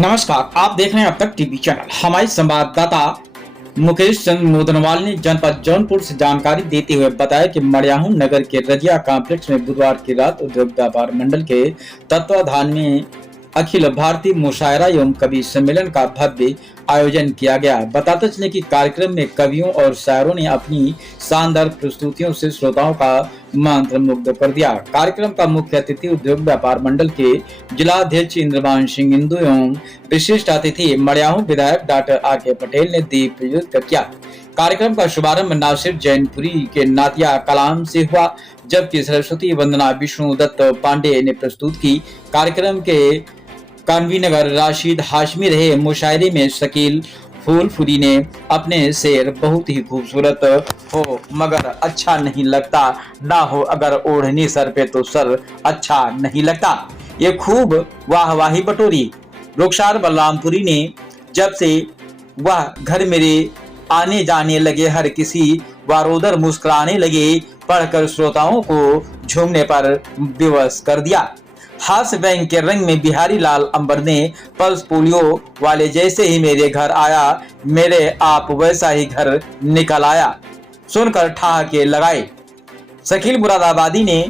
नमस्कार, आप देख रहे हैं अब तक टीवी चैनल। हमारे संवाददाता मुकेश चंद्र मोदनवाल ने जनपद जौनपुर से जानकारी देते हुए बताया कि मड़ियाहू नगर के रजिया कॉम्प्लेक्स में बुधवार की रात उद्योग व्यापार मंडल के तत्वाधान में अखिल भारतीय मुशायरा एवं कवि सम्मेलन का भव्य आयोजन किया गया। बताते चले कि कार्यक्रम में कवियों और शायरों ने अपनी शानदार प्रस्तुतियों से श्रोताओं का मंत्रमुग्ध कर दिया। कार्यक्रम का मुख्य अतिथि उद्योग व्यापार मंडल के जिलाध्यक्ष इंद्रमान सिंह इंदु एवं विशिष्ट अतिथि मड़ियाहू विधायक डॉक्टर आर.के. पटेल ने दीप प्रज्वलित किया। कार्यक्रम का शुभारंभ नासिर जैनपुरी के नातिया कलाम से हुआ, जबकि सरस्वती वंदना विष्णु दत्त पांडे ने प्रस्तुत की। कार्यक्रम के कानवीनगर राशिद हाशमी रहे। मुशायरे में शकील फूलपुरी ने अपने शेर बहुत ही खूबसूरत हो मगर अच्छा नहीं लगता, ना हो अगर ओढ़नी सर पे तो सर अच्छा नहीं लगता, ये खूब वाहवाही बटोरी। रुखसार बलरामपुरी ने जब से वह घर मेरे आने जाने लगे, हर किसी वारोदर मुस्कुराने लगे, पढ़कर श्रोताओं को झूमने पर विवश कर दिया। हास्य बैंक के रंग में बिहारी लाल अंबर ने पल्स पोलियो वाले जैसे ही मेरे घर आया, मेरे आप वैसा ही घर निकल आया, सुनकर ठहाके लगाए। शकील मुरादाबादी ने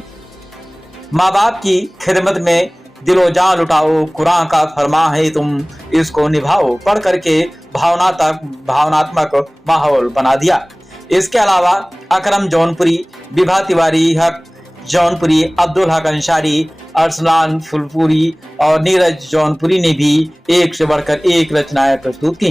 माँ बाप की खिदमत में दिलो जान लुटाओ, कुरान का फरमा है तुम इसको निभाओ, पढ़ करके भावनात्मक माहौल बना दिया। इसके अलावा अकरम जौनपुरी, विभा तिवारी हक जौनपुरी, अब्दुल हक अंसारी, अरसलान फुलपुरी और नीरज जौनपुरी ने भी एक से बढ़कर एक रचनाएं प्रस्तुत की।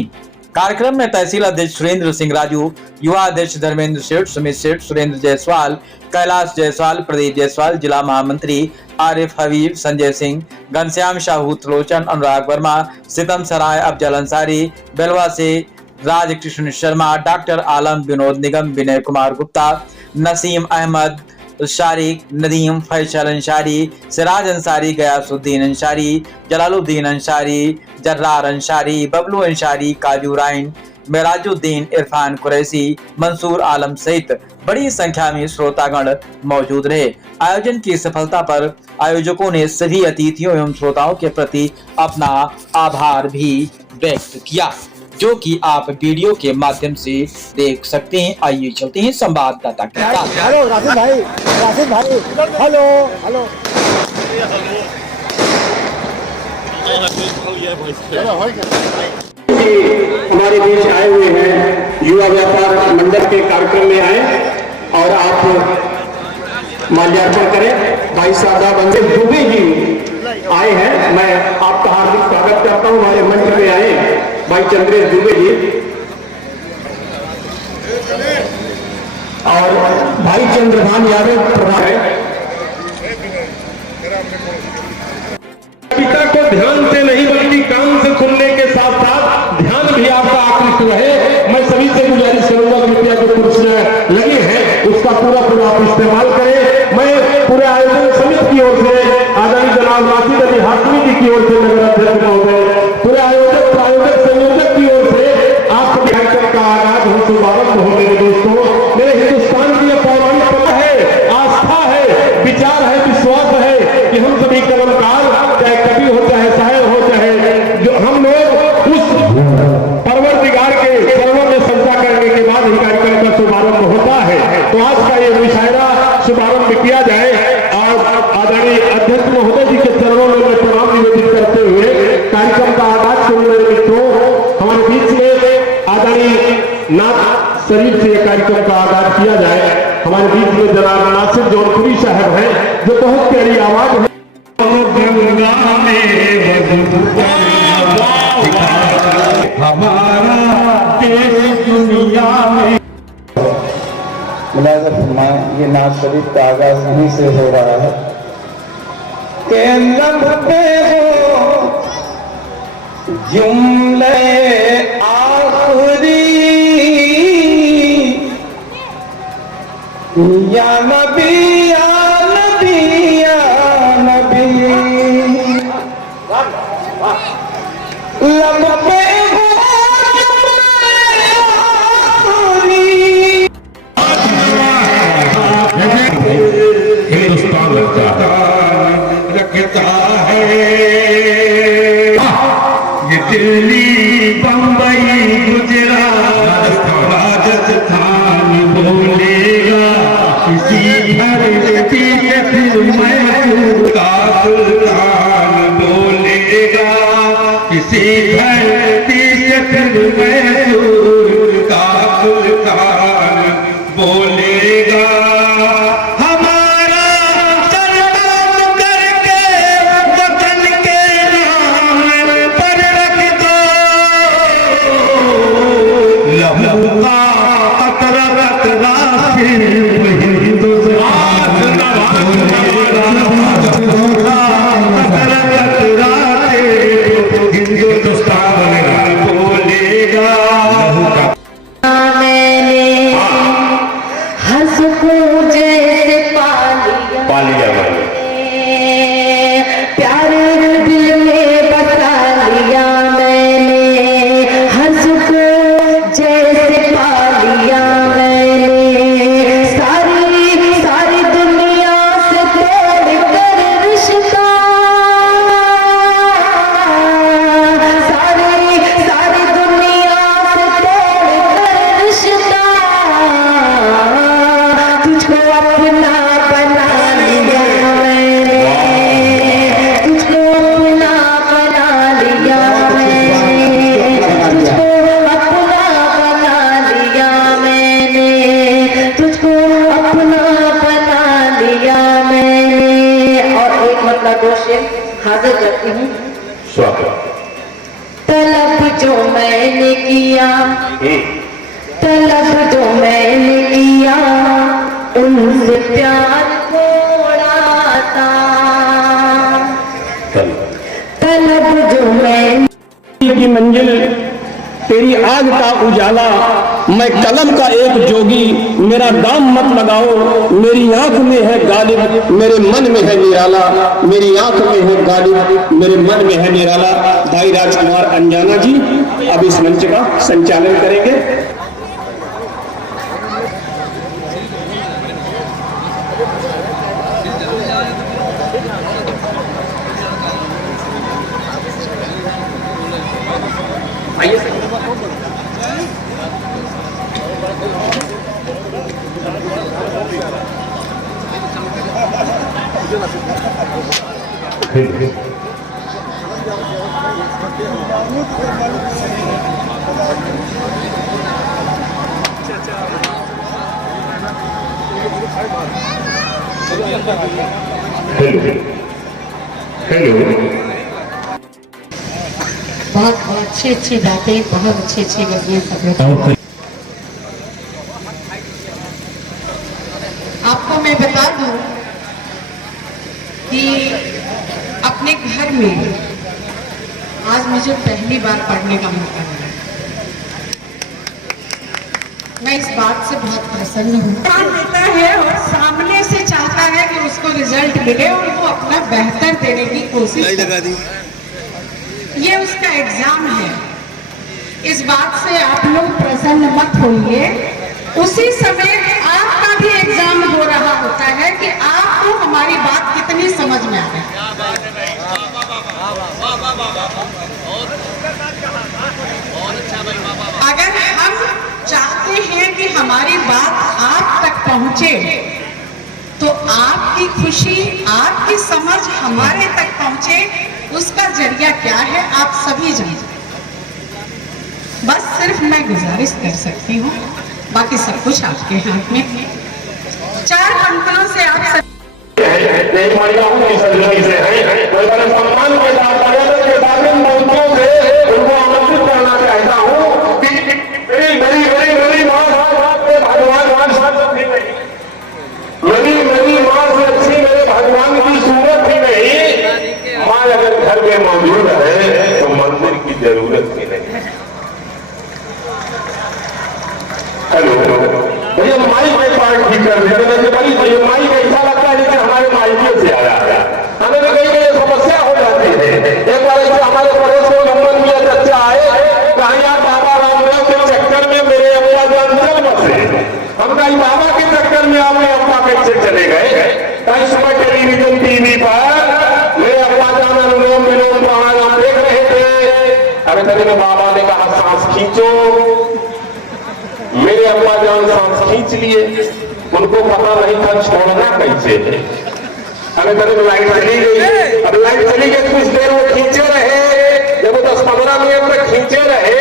कार्यक्रम में तहसील अध्यक्ष सुरेंद्र सिंह राजू, युवा अध्यक्ष धर्मेंद्र सेठ, सुमित सेठ, सुरेंद्र जायसवाल, कैलाश जायसवाल, प्रदीप जायसवाल, जिला महामंत्री आरिफ हबीब, संजय सिंह, घनश्याम शाहू, त्रिलोचन, अनुराग वर्मा, सितम सराय, अफजल अंसारी, बेलवा से राजकृष्ण शर्मा, डॉक्टर आलम, विनोद निगम, विनय कुमार गुप्ता, नसीम अहमद, शारिक, नदीम, फैसल अंसारी, सिराज अंसारी, गयासुद्दीन अंसारी, जलालुद्दीन अंसारी, जर्रार अंसारी, बबलू अंसारी, काजू राइन, मेराजुद्दीन, इरफान कुरैशी, मंसूर आलम सहित बड़ी संख्या में श्रोतागण मौजूद रहे। आयोजन की सफलता पर आयोजकों ने सभी अतिथियों एवं श्रोताओं के प्रति अपना आभार भी व्यक्त किया, जो कि आप वीडियो के माध्यम से देख सकते हैं। आइए चलते हैं संवाददाता के साथ। हेलो राशिद भाई, हेलो हेलो हमारे बीच आए हुए हैं, युवा व्यापार मंडल के कार्यक्रम में आए और आप माल्यार्पण करें। भाई साहब बंदे दुबे जी आए हैं, मैं आपका हार्दिक स्वागत करता हूं। हमारे मंच में आए भाई चंद्रेश दुबे जी और भाई चंद्रभान यादव प्रधान। पिता को ध्यान से नहीं बल्कि काम से सुनने के साथ साथ ध्यान भी आपका आकृष्ट रहे। मैं सभी से गुजारिश करूंगा, कृपया जो कुर्सियां लगी हैं उसका पूरा आप इस्तेमाल करें। मैं पूरे आयोजन समिति की ओर से आदरणीय जनाब नासिर अली हाशमी जी की ओर से नगर अध्यक्ष महोदय, पूरे आयोजक प्रायोजक संयोजक की ओर से आपको कार्यक्रम का आगाज हम शुभारंभ हो। मेरे दोस्तों, मेरे हिंदुस्तान की यह पौराणिक है, आस्था है, विचार है, विश्वास है कि हम सभी कलमकार, चाहे कवि हो चाहे शायर हो, चाहे जो हम लोग उस परवरदिगार के चरणों में सजदा करने के बाद ही कार्यक्रम का शुभारंभ होता है। तो आज का ये मुशायरा शुभारंभ किया जाए और आदरणीय अध्यक्ष महोदय जी के चरणों में मैं प्रणाम निवेदित करते हुए कार्यक्रम का आगाज करूंगा। मित्रों, हमारे बीच में आदरणीय नाथ शरीफ से कार्यक्रम का आगाज किया जाए। हमारे बीच में जनाब नासिर जौनपुरी साहब हैं, जो बहुत प्यारी आवाज है। हमारा देश दुनिया में ये नाथ शरीफ का आगाज यहीं से हो रहा है। के लब पे हो जुमले आखिरी या नबी या नबी या नबी, लब पे हो हिंदुस्तान रखता है। ये धरती से फिर मैसूर का सुल्तान बोलेगा, किसी धरती से फिर मैसूर का सुल्तान बोलेगा। हमारा सरदार करके वतन के नाम पर रख दो लहू का कतरा कतरा फिर हिंदुस्तान बोलेगा। मैंने हंसको जैसे पालिया प्यार दिल में बसा लिया मैंने, हंसको जैसे पालिया मैंने, सारी दुनिया से तोड़ कर रिश्ता, सारी दुनिया से तोड़ कर रिश्ता, तुझको अपना बना लिया मैंने, तुझको अपना बना लिया मैंने, तुझको अपना बना लिया मैंने, तुझको अपना बना लिया मैंने। और एक मतलब दो शेर हाजिर करती हूँ। तलब जो मैंने किया, तलब जो मैंने किया, उनसे प्यार थोड़ा था, तलब जो मैंने की मंजिल तेरी आग का उजाला, मैं कलम का एक जोगी, मेरा दाम मत लगाओ, मेरी आंख में है गालिब, मेरे मन में है निराला, मेरी आंख में है गालिब, मेरे मन में है निराला। भाई राजकुमार अंजाना जी अब इस मंच का संचालन करेंगे। हेलो बहुत अच्छी बातें, बहुत अच्छी लगी सब लोग। आपको मैं बता दूं कि अपने घर में आज मुझे पहली बार पढ़ने का मौका मिला। मैं इस बात से बहुत प्रसन्न हूँ। देता है और सामने से चाहता है कि उसको रिजल्ट मिले और वो अपना बेहतर देने की कोशिश करे। ये उसका एग्जाम है। इस बात से आप लोग प्रसन्न मत होइए। उसी समय आपका भी एग्जाम हो रहा होता है कि आपको हमारी बात कितनी समझ में आ रही है। अगर हम चाहते हैं कि हमारी बात आप तक पहुंचे तो आपकी खुशी, आपकी समझ हमारे तक पहुंचे, उसका जरिया क्या है आप सभी जानते। बस सिर्फ मैं गुजारिश कर सकती हूँ, बाकी सब कुछ आपके हाथ में है। 4 पंक्तियों से आप सब महिलाओं की सजनाई से है, मैं बड़े सम्मान के साथ के साथ इन पंक्तियों से उनको आमंत्रित करना चाहता हूँ कि मेरी माँ भगवान मेरी माँ से अच्छी मेरे भगवान की सूरत ही नहीं। माँ अगर घर में मौजूद है तो मंदिर की जरूरत ही नहीं। हेलो भैया माइक में पार्ट ठीक कर दिया बड़ी माइक ऐसा लगता है लेकिन हमारे माइक से आ रहा है। हमें भी कई समस्या हो जाती है। एक बार ऐसे हमारे पड़ोस में नंबर मिया चर्चा आए, कहा यहाँ बाबा रामदेव के चक्कर में मेरे अब्बा जान चल बसे। हम कहीं बाबा के चक्कर में आपने अब्बा कैसे चले गए। कई सुबह टेलीविजन टीवी पर मेरे अब्बा जान अनुलोम विलोम प्राणायाम देख रहे थे। अरे तभी में बाबा ने कहा सांस खींचो, मेरे अब्बा जान सांस खींच लिए। उनको पता नहीं था छोड़ना कैसे है। अगर कभी लाइट चली गई, अब लाइट चली गई कुछ देर वो खींचे रहे, जब वो 10-15 मिनट तक खींचे रहे,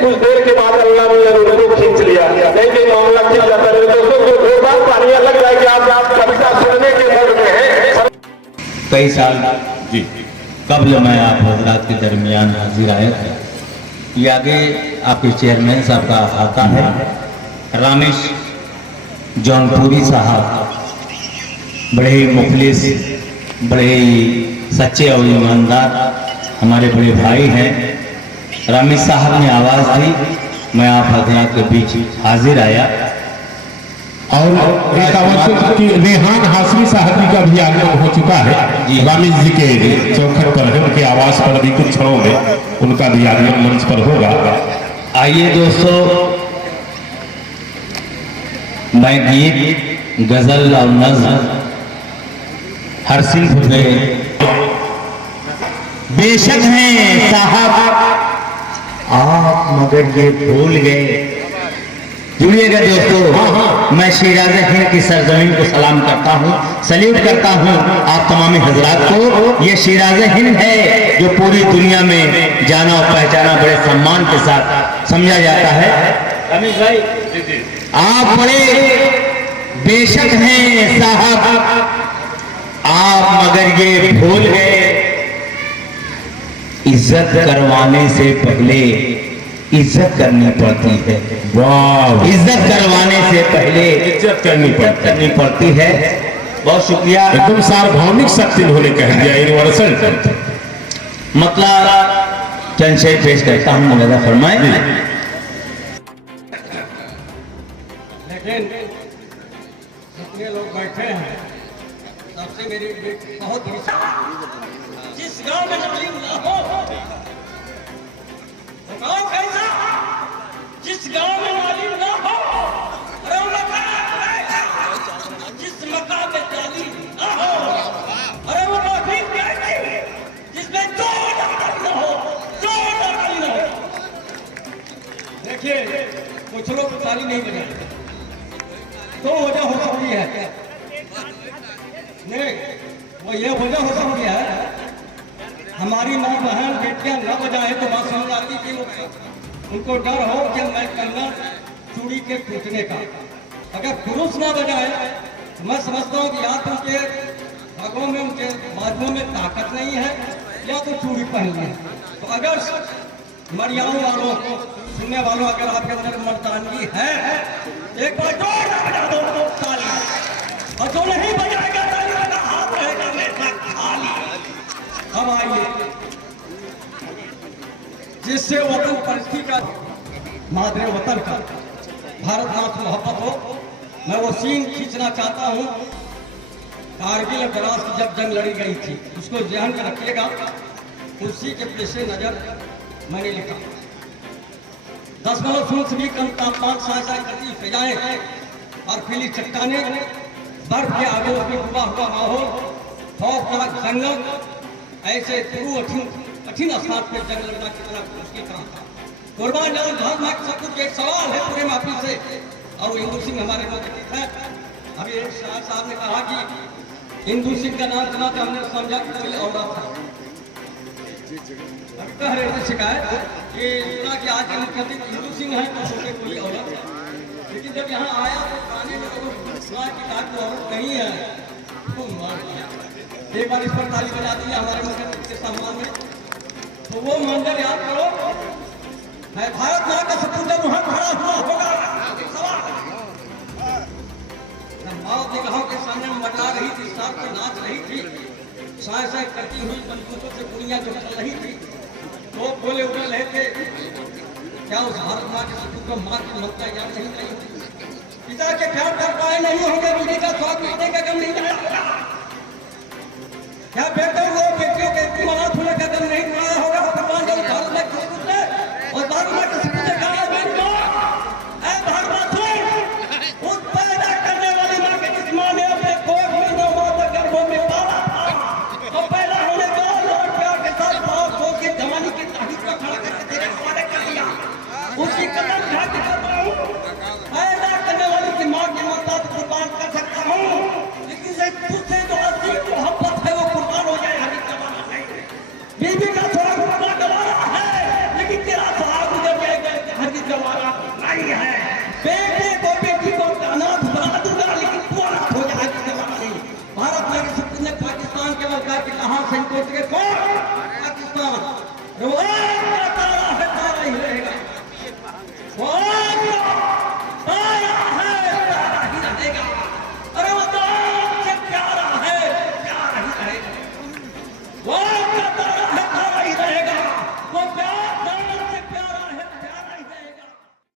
कुछ देर के बाद अल्लाह मियां ने उनको खींच लिया। नहीं कि मामला खींच जाता है। दोस्तों दो बार पानी अलग जाएगी, आप कविता सुनने के मूड में है। कई साल जी कबल मैं आप हजरात के दरमियान हाजिर आया था। ये आगे आपके चेयरमैन साहब का खाता है, रामेश जौनपुरी साहब, बड़े ही मुखलिस, बड़े ही सच्चे और ईमानदार हमारे बड़े भाई हैं। रामेश साहब ने आवाज़ दी, मैं आप हजरात के बीच हाजिर आया। और एक आवश्यक कि रेहान हाशमी साहब जी का भी आगमन हो चुका है रामेश जी के चौखट पर है। उनके आवास पर भी कुछ क्षणों में उनका भी आगमन मंच पर होगा। आइए दोस्तों, मैं गीत, गजल और नज़्म हर सिंफ में बेशक हैं साहब आप मगर ये भूल गए। जुड़िएगा दोस्तों, मैं शिराज़ हिंद की सरजमीन को सलाम करता हूँ, सल्यूट करता हूँ आप तमाम हजरात को। ये शिराज़ हिंद है जो पूरी दुनिया में जाना और पहचाना बड़े सम्मान के साथ समझा जाता है। रमेश भाई, आप बड़े बेशक हैं साहब आप मगर ये भूल गए। इज्जत करवाने से पहले इज्जत करनी पड़ती है। वाह, इज्जत करवाने से पहले इज्जत करनी पड़ती है। बहुत शुक्रिया। एकदम सार्वभौमिक शक्ति उन्होंने कह दिया, यूनिवर्सल मतलब चंद शेर पेश करता हूँ, मुलाजा फरमाए। लेकिन जितने लोग बैठे हैं सबसे मेरी बहुत जिस गांव में नकली ना हो वो गांव कैसा, जिस गांव में नाली ना हो अरे वो मकान, जिस मकान में ताली ना हो अरे वो नौकरी कैसी, जिसमें दो नाली ना हो। देखिए कुछ लोग ताली नहीं बजाते, तो वजह हो सकती है नहीं, वो ये वजह हो सकती है हमारी माँ बहन बेटियां न बजाए तो बात समझ आती कि उनको डर हो कि मैं करना चूड़ी के टूटने का। अगर पुरुष ना बजाए तो मैं समझता हूँ कि या तो उनके भागों में, उनके बाजुओं में ताकत नहीं है या तो चूड़ी पहननी है। तो अगर मरियाओं वालों, सुनने वालों, अगर आपके अंदर मर्दानगी है एक बार जोर से बजा दो ताली, और जो नहीं बजाएगा ताली वाला हाथ रहेगा हमेशा खाली। हम आइए जिससे वतन परस्ती का, मादरे वतन का भारत माँ से मोहब्बत हो। मैं वो सीन खींचना चाहता हूँ कारगिल और द्रास की जब जंग लड़ी गई थी, उसको ध्यान में रखिएगा। उसी के पेशे नजर मैंने लिखा 10 से भी कम तापमान साझा करती फिजाएं और पीली चट्टाने, बर्फ के आगे में डूबा हुआ माहौल, खौफनाक जंगल, ऐसे कठिन स्थान पे जंग लड़ना कितना मुश्किल काम था। कुर्बान जाऊं भाग सब कुछ। एक सवाल है पूरे माफी से, और इंदू सिंह हमारे मौजूद है। अभी एक शाह साहब ने कहा कि इंदू सिंह का नाम सुना तो हमने समझा कोई औरत है। कह रहे थे शिकायत कि सुना कि आज के मुख्यमंत्री इंदू सिंह है तो सोचे कोई औरत है, लेकिन जब यहाँ आया तो थाने में लोगों सुना कि कहा कि औरत नहीं है तो मार दिया। एक बार इस पर ताली बजा दी हमारे मुख्यमंत्री के सम्मान में, तो वो मंजर याद करो है। भारत माँ का सपूत जब वहां खड़ा हुआ होगा, माओ निगाहों के सामने मंडरा रही थी, साथ में नाच रही थी, साय साय करती हुई बंदूकों से दुनिया जो चल रही थी, तो बोले उड़े रहे थे क्या उस भारत माँ के सपूत को माँ की ममता याद नहीं रही? पिता के प्यार कर पाए नहीं होंगे, बीवी का स्वाद पीने का गम नहीं जाएगा।